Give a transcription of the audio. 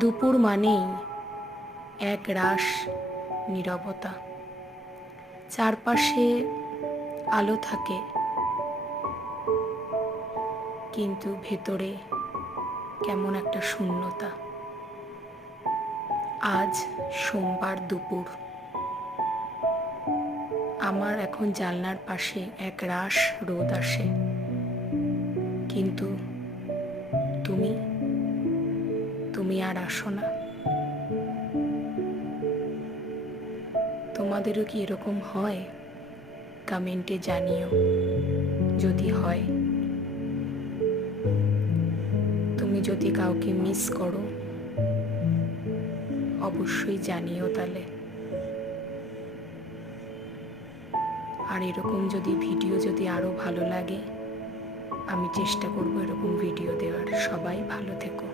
দুপুর মানেই এক রাশ নীরবতা। চারপাশে আলো থাকে, কিন্তু ভেতরে কেমন একটা শূন্যতা। আজ সোমবার দুপুর, আমার এখন জানলার পাশে এক রাশ রোদ আসে, কিন্তু তুমি তুমি আর আসো না। তোমাদেরও কি এরকম হয়? কমেন্টে জানিও যদি হয়। তুমি যদি কাউকে মিস করো অবশ্যই জানিও তাহলে। আর এরকম যদি ভিডিও যদি আরো ভালো লাগে, আমি চেষ্টা করব এরকম ভিডিও দেওয়ার। সবাই ভালো থেকো।